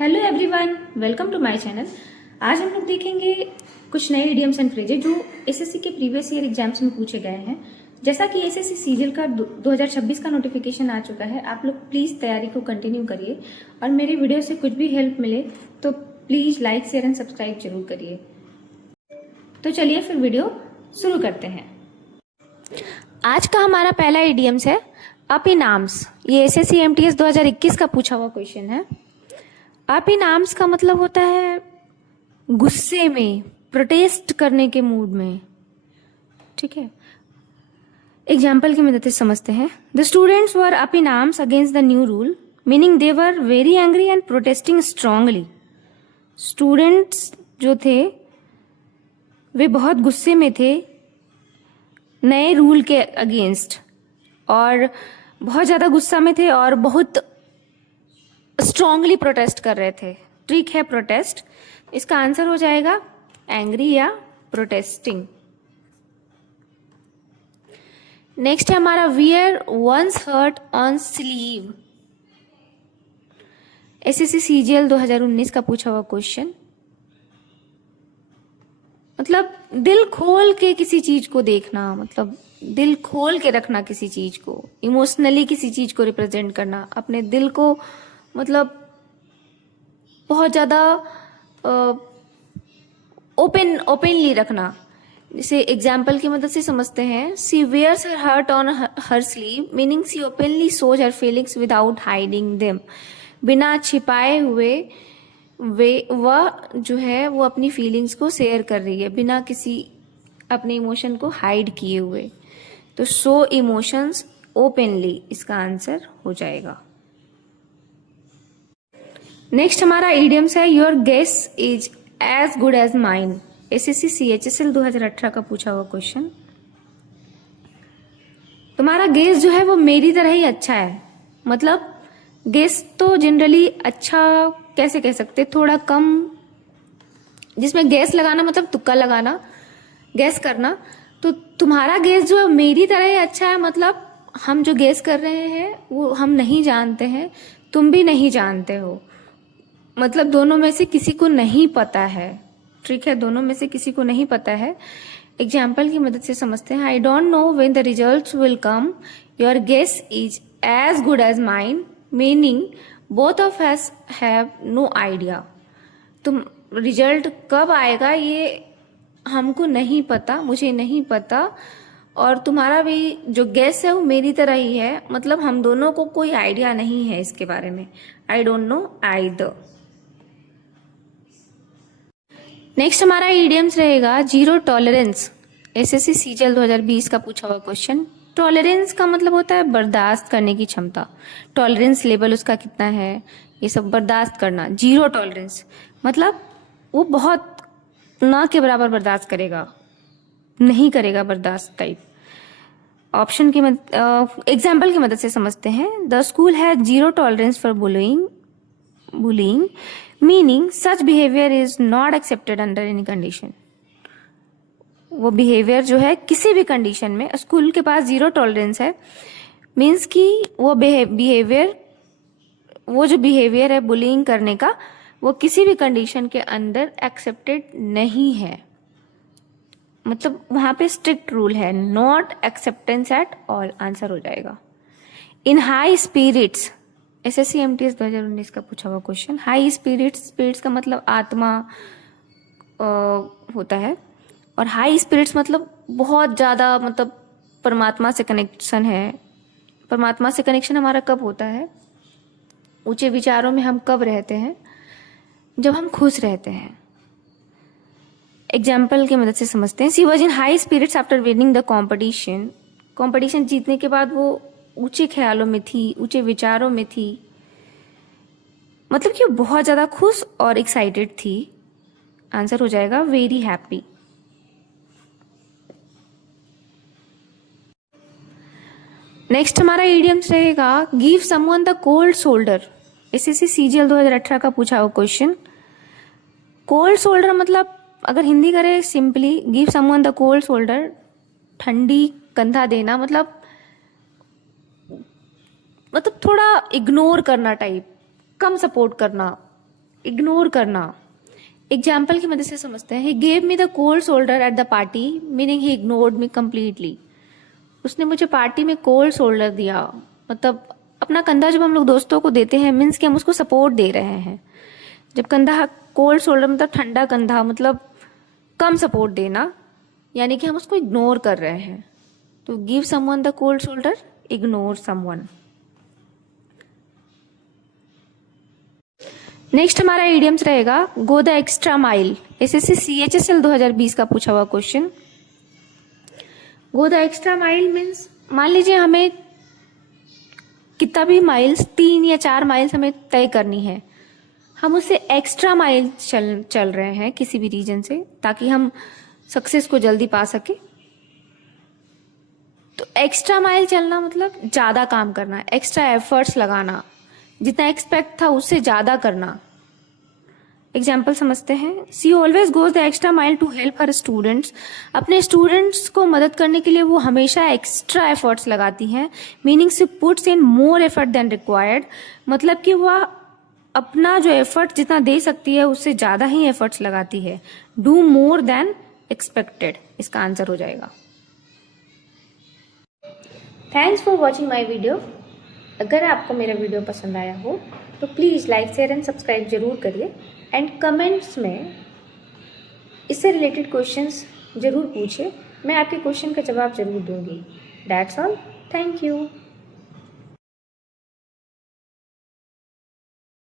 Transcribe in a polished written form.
Hello everyone, welcome to my channel. आज हम लोग देखेंगे कुछ नए इडियम्स एंड फ्रेजेज जो एसएससी के प्रीवियस ईयर एग्जाम्स में पूछे गए हैं। जैसा कि एसएससी सीजीएल का 2026 का नोटिफिकेशन आ चुका है, आप लोग प्लीज़ तैयारी को कंटिन्यू करिए और मेरे वीडियो से कुछ भी हेल्प मिले तो please like share and subscribe जरूर करिए। तो चलिए फिर वीडियो शुरू करते हैं। आज का हमारा पहला इडियम्स है अप इन आर्म्स। ये एसएससी एमटीएस 2021 का पूछा हुआ क्वेश्चन है। अप इन आर्म्स का मतलब होता है गुस्से में, प्रोटेस्ट करने के मूड में। ठीक है, एग्जाम्पल की मदद से समझते हैं। The students were up in arms against the new rule, meaning they were very angry and protesting strongly. Students जो थे वे बहुत गुस्से में थे नए रूल के अगेंस्ट, और बहुत ज्यादा गुस्सा में थे और बहुत स्ट्रांगली प्रोटेस्ट कर रहे थे। ट्रिक है प्रोटेस्ट, इसका आंसर हो जाएगा एंग्री या प्रोटेस्टिंग। नेक्स्ट है हमारा wear ones heart on sleeve. SSC CGL 2019 का पूछा हुआ क्वेश्चन। मतलब दिल खोल के किसी चीज को देखना, मतलब दिल खोल के रखना किसी चीज को, इमोशनली किसी चीज को रिप्रेजेंट करना, अपने दिल को मतलब बहुत ज्यादा ओपनली रखना। जैसे एग्जाम्पल की मदद से समझते हैं। She wears her heart on her sleeve, meaning she openly shows her feelings without hiding them. बिना छिपाए हुए वह जो है वो अपनी फीलिंग्स को शेयर कर रही है, बिना किसी अपने इमोशन को हाइड किए हुए। तो शो इमोशंस ओपनली, इसका आंसर हो जाएगा। नेक्स्ट हमारा इडियम्स है your guess is as good as mine. SSC CHSL 2018 का पूछा हुआ क्वेश्चन। तुम्हारा गेस जो है वो मेरी तरह ही अच्छा है। मतलब गेस तो जनरली अच्छा कैसे कह सकते, थोड़ा कम, जिसमें गेस लगाना मतलब तुक्का लगाना, गेस करना। तो तुम्हारा गेस जो है मेरी तरह ही अच्छा है, मतलब हम जो गेस कर रहे हैं वो हम नहीं जानते हैं, तुम भी नहीं जानते हो। मतलब दोनों में से किसी को नहीं पता है। ट्रिक है, दोनों में से किसी को नहीं पता है। एग्जाम्पल की मदद से समझते हैं। I don't know when the results will come, your guess is as good as mine, meaning both of us have no idea. तुम रिजल्ट कब आएगा ये हमको नहीं पता, मुझे नहीं पता, और तुम्हारा भी जो गेस है वो मेरी तरह ही है, मतलब हम दोनों को कोई आइडिया नहीं है इसके बारे में। आई डोंट नो आइदर। नेक्स्ट हमारा इडियम्स रहेगा जीरो टॉलरेंस। एसएससी सीजीएल 2020 का पूछा हुआ क्वेश्चन। टॉलरेंस का मतलब होता है बर्दाश्त करने की क्षमता। टॉलरेंस लेवल उसका कितना है, ये सब बर्दाश्त करना। जीरो टॉलरेंस मतलब वो बहुत ना के बराबर बर्दाश्त करेगा, नहीं करेगा बर्दाश्त टाइप। ऑप्शन की एग्जाम्पल की मदद से समझते हैं। The school has zero tolerance for bullying, meaning such behavior is not accepted under any condition। वो बिहेवियर जो है किसी भी कंडीशन में, स्कूल के पास जीरो टॉलरेंस है, मीन्स कि वो जो बिहेवियर है बुलिंग करने का, वो किसी भी कंडीशन के अंदर एक्सेप्टेड नहीं है। मतलब वहां पे स्ट्रिक्ट रूल है, not acceptance at all, answer हो जाएगा। In high spirits, SSC MTS 2019 का पूछा हुआ क्वेश्चन। हाई स्पिरिट्स का मतलब आत्मा होता है, और हाई स्पिरिट्स मतलब बहुत ज्यादा, मतलब परमात्मा से कनेक्शन है। परमात्मा से कनेक्शन हमारा कब होता है, ऊंचे विचारों में हम कब रहते हैं, जब हम खुश रहते हैं। एग्जाम्पल की मदद से समझते हैं। She was in high spirits after winning the competition. Competition जीतने के बाद वो ऊंचे ख्यालों में थी, ऊंचे विचारों में थी, मतलब कि वो बहुत ज्यादा खुश और एक्साइटेड थी। आंसर हो जाएगा वेरी हैप्पी। नेक्स्ट हमारा इडियम्स रहेगा give someone the cold shoulder. SSC CGL 2018 का पूछा हुआ क्वेश्चन। कोल्ड शोल्डर मतलब अगर हिंदी करें simply, give someone the cold shoulder, ठंडी कंधा देना, मतलब थोड़ा इग्नोर करना टाइप, कम सपोर्ट करना, इग्नोर करना। एग्जाम्पल की मदद से समझते हैं। He gave me the cold shoulder at the party, meaning he ignored me completely. उसने मुझे पार्टी में कोल्ड शोल्डर दिया, मतलब अपना कंधा जब हम लोग दोस्तों को देते हैं मीन्स कि हम उसको सपोर्ट दे रहे हैं। जब कंधा कोल्ड शोल्डर मतलब ठंडा कंधा, मतलब कम सपोर्ट देना, यानी कि हम उसको इग्नोर कर रहे हैं। तो give someone the cold shoulder, ignore someone. Next हमारा इडियम्स रहेगा go the extra mile. SSC CHSL 2020 का पूछा हुआ question. Go the extra mile means मान लीजिए हमें कितना भी माइल्स, 3 या 4 माइल्स हमें तय करनी है, हम उससे एक्स्ट्रा माइल चल रहे हैं किसी भी रीजन से, ताकि हम सक्सेस को जल्दी पा सके। तो एक्स्ट्रा माइल चलना मतलब ज्यादा काम करना, एक्स्ट्रा एफर्ट्स लगाना, जितना एक्सपेक्ट था उससे ज्यादा करना। एग्जाम्पल समझते हैं। She always goes the extra mile to help her students. अपने स्टूडेंट्स को मदद करने के लिए वो हमेशा एक्स्ट्रा एफर्ट्स लगाती हैं, meaning she puts in more effort than required. मतलब कि वह अपना जो एफर्ट जितना दे सकती है उससे ज्यादा ही एफर्ट्स लगाती है। डू मोर देन एक्सपेक्टेड इसका आंसर हो जाएगा। Thanks for watching my video. अगर आपको मेरा वीडियो पसंद आया हो तो please like share and subscribe जरूर करिए, एंड कमेंट्स में इससे रिलेटेड क्वेश्चंस जरूर पूछिए, मैं आपके क्वेश्चन का जवाब जरूर दूंगी। That's all, thank you.